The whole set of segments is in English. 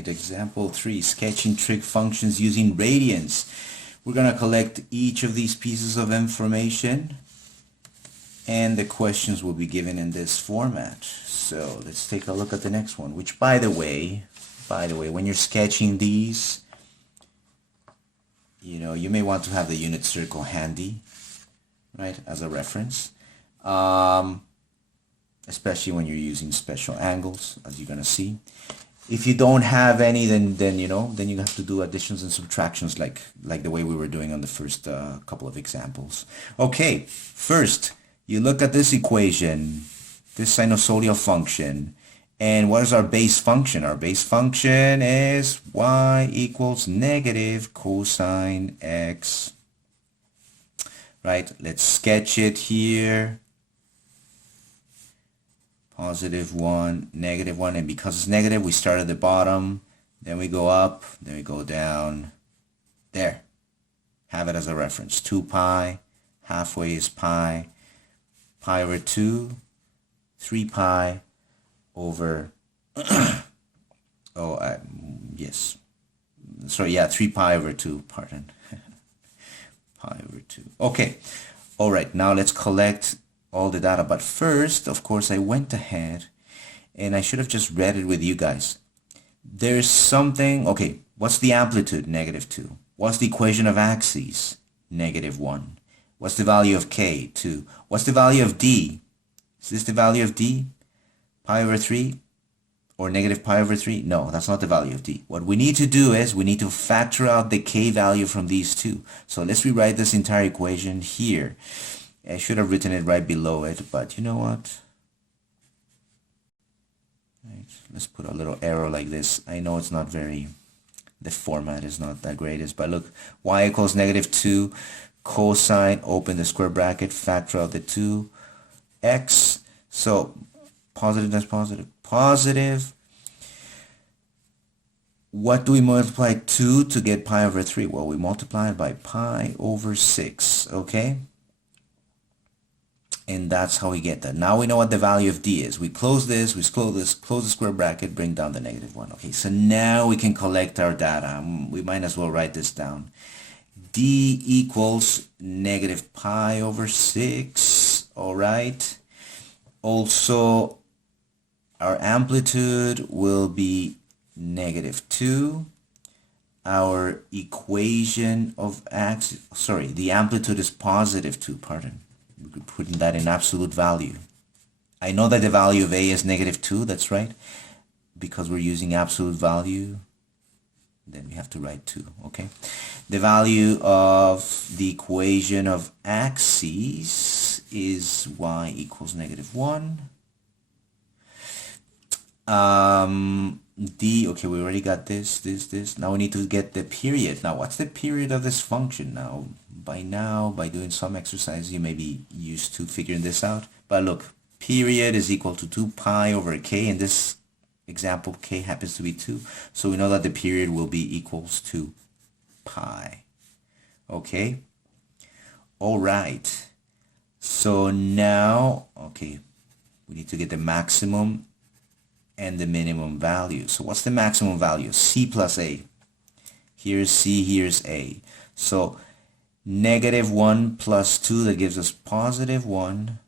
right, example 3, sketching trig functions using radians. We're going to collect each of these pieces of information, and the questions will be given in this format. So let's take a look at the next one, which by the way, when you're sketching these, you may want to have the unit circle handy, right, as a reference, especially when you're using special angles, as you're going to see. If you don't have any, then you have to do additions and subtractions like the way we were doing on the first couple of examples. Okay, first, you look at this equation, this sinusoidal function, and what is our base function? Our base function is y equals negative cosine x. Right, let's sketch it here. Positive 1, negative 1, and because it's negative, we start at the bottom, then we go up, then we go down. There. Have it as a reference. 2 pi, halfway is pi, pi over 2, 3 pi over, yes. Sorry, yeah, 3 pi over 2, pardon. Pi over 2. Okay. All right, now let's collect all the data, but first, of course, I went ahead and I should have just read it with you guys. There's something, okay, what's the amplitude? Negative 2. What's the equation of axes? Negative 1. What's the value of k? 2. What's the value of d? Is this the value of d? Pi over 3 or negative pi over 3? No, that's not the value of d. What we need to do is we need to factor out the k value from these two. So let's rewrite this entire equation here. I should have written it right below it, but you know what? Right, let's put a little arrow like this. I know it's not very, the format is not that greatest, but look, y equals negative 2 cosine, open the square bracket, factor out the 2, x. So positive times positive, positive. What do we multiply 2 to get pi over 3? Well, we multiply it by pi over 6, okay? And that's how we get that. Now we know what the value of d is. We close this, close the square bracket, bring down the negative 1. Okay, so now we can collect our data. We might as well write this down. D equals negative pi over 6, all right? Also, our amplitude will be negative 2. Our equation of axis, sorry, the amplitude is positive 2, pardon. We're putting that in absolute value. I know that the value of A is negative 2, that's right. Because we're using absolute value, then we have to write 2, okay? The value of the equation of axes is y equals negative 1. D, okay, we already got this. Now we need to get the period. Now, what's the period of this function? Now, by doing some exercise, you may be used to figuring this out. But look, period is equal to 2 pi over k. In this example, k happens to be 2. So we know that the period will be equals to pi. Okay? All right. So now, okay, we need to get the maximum and the minimum value. So what's the maximum value? C plus A. Here's C, here's A. So negative 1 plus 2, that gives us positive 1.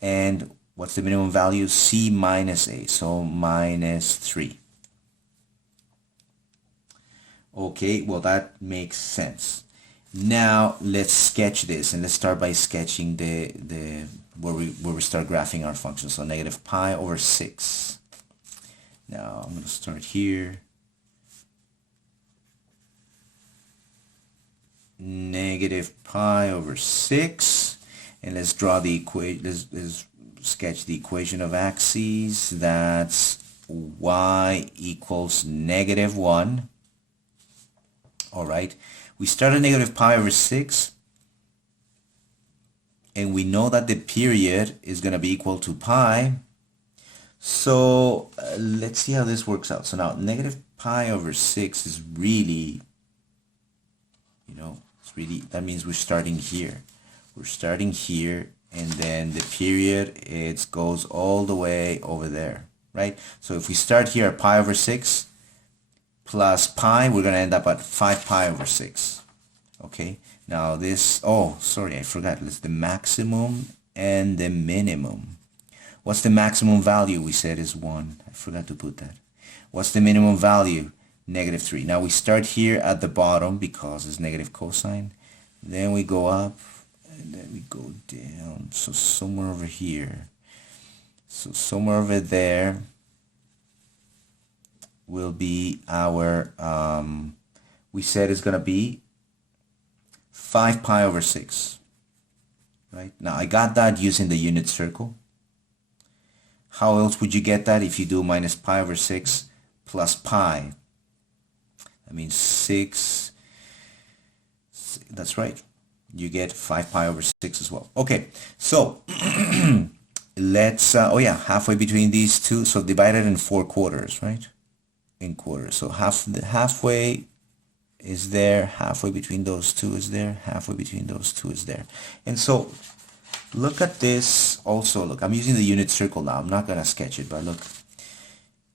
And what's the minimum value? C minus A, so minus 3. Okay, well that makes sense. Now let's sketch this, and let's start by sketching where we start graphing our function. So negative pi over 6. Now I'm going to start here. Negative pi over 6, and let's draw the equation. Let's sketch the equation of axes. That's y equals negative 1. All right. We start at negative pi over 6, and we know that the period is going to be equal to pi. So let's see how this works out. So now negative pi over 6 is really, that means we're starting here. We're starting here, and then the period, it goes all the way over there, right? So if we start here at pi over 6, plus pi, we're going to end up at 5 pi over 6. Okay, now this, oh, sorry, I forgot. It's the maximum and the minimum. What's the maximum value? We said is 1. I forgot to put that. What's the minimum value? -3. Now we start here at the bottom because it's negative cosine. Then we go up and then we go down. So somewhere over here. So somewhere over there will be our, we said it's going to be 5 pi over 6. Right? Now I got that using the unit circle. How else would you get that if you do minus pi over 6 plus pi? That means 6, that's right. You get 5 pi over 6 as well. Okay, so let's, oh yeah, halfway between these two, so divided in 4 quarters, right? In quarters. So halfway is there, halfway between those two is there, halfway between those two is there. And so look at this also. Look, I'm using the unit circle now. I'm not going to sketch it, but look.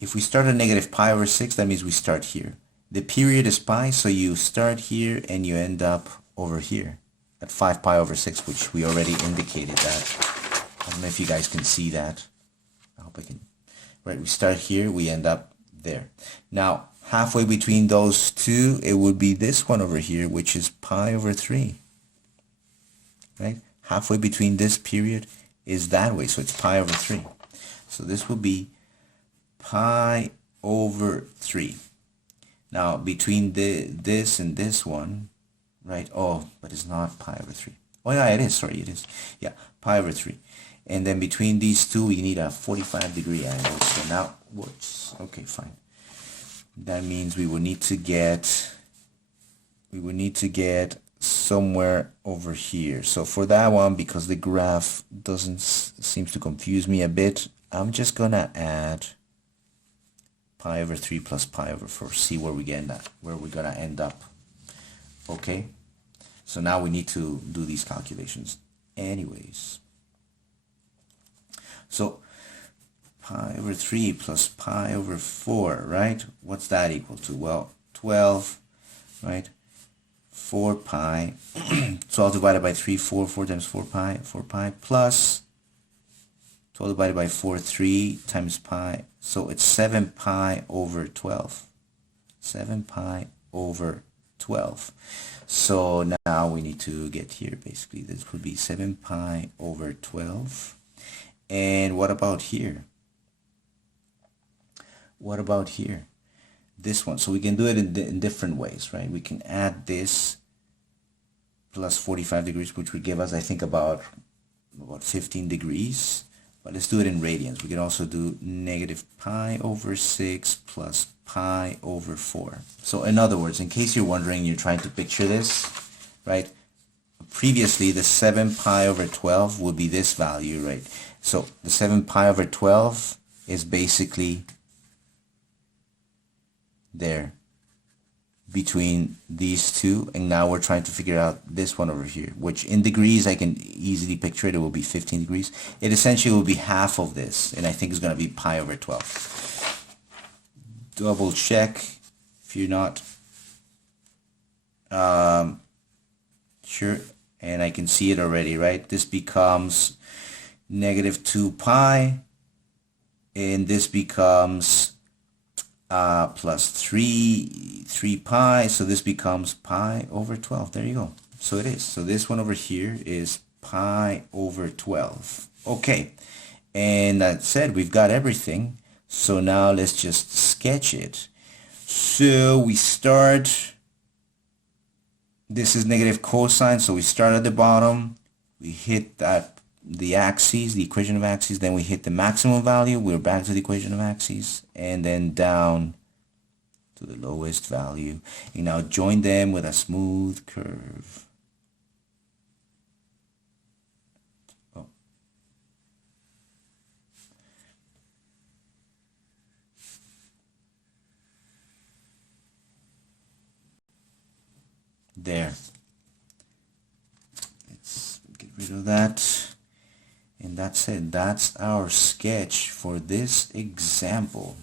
If we start at negative pi over 6, that means we start here. The period is pi, so you start here and you end up over here at 5 pi over 6, which we already indicated that. I don't know if you guys can see that. I hope I can. Right, we start here, we end up there. Now, halfway between those two, it would be this one over here, which is pi over 3. Right? Halfway between this period is that way, so it's pi over 3. So this will be pi over 3. Now, between this and this one, right? Oh, but it's not pi over 3. Oh, yeah, it is. Sorry, it is. Yeah, pi over 3. And then between these two, we need a 45-degree angle. So now, whoops. Okay, fine. That means we will need to get somewhere over here. So for that one, because the graph seems to confuse me a bit, I'm just gonna add pi over 3 plus pi over 4. See where we get that, where we're gonna end up. Okay. So now we need to do these calculations. Anyways. So pi over 3 plus pi over 4, right? What's that equal to? Well, 12, right? 4 pi, 12 divided by 3, 4 times 4 pi, plus 12 divided by 4, 3 times pi. So it's 7 pi over 12. 7 pi over 12. So now we need to get here, basically. This would be 7 pi over 12. And what about here? What about here? This one. So we can do it in different ways, right? We can add this plus 45 degrees, which would give us, I think, about 15 degrees. But let's do it in radians. We can also do negative pi over 6 plus pi over 4. So in other words, in case you're wondering, you're trying to picture this, right? Previously, the 7 pi over 12 would be this value, right? So the 7 pi over 12 is basically there between these two, and now we're trying to figure out this one over here, which in degrees I can easily picture it. It will be 15 degrees. It essentially will be half of this, and I think it's going to be pi over 12. Double check if you're not sure, and I can see it already, right? This becomes negative 2 pi, and this becomes plus 3 pi, so this becomes pi over 12. There you go. So it is. So this one over here is pi over 12. Okay, and that said, we've got everything. So now let's just sketch it. So we start, this is negative cosine, so we start at the bottom, we hit that, the axes, the equation of axes, then we hit the maximum value, we're back to the equation of axes, and then down to the lowest value. And now join them with a smooth curve. Oh. There. Let's get rid of that. And that's it. That's our sketch for this example.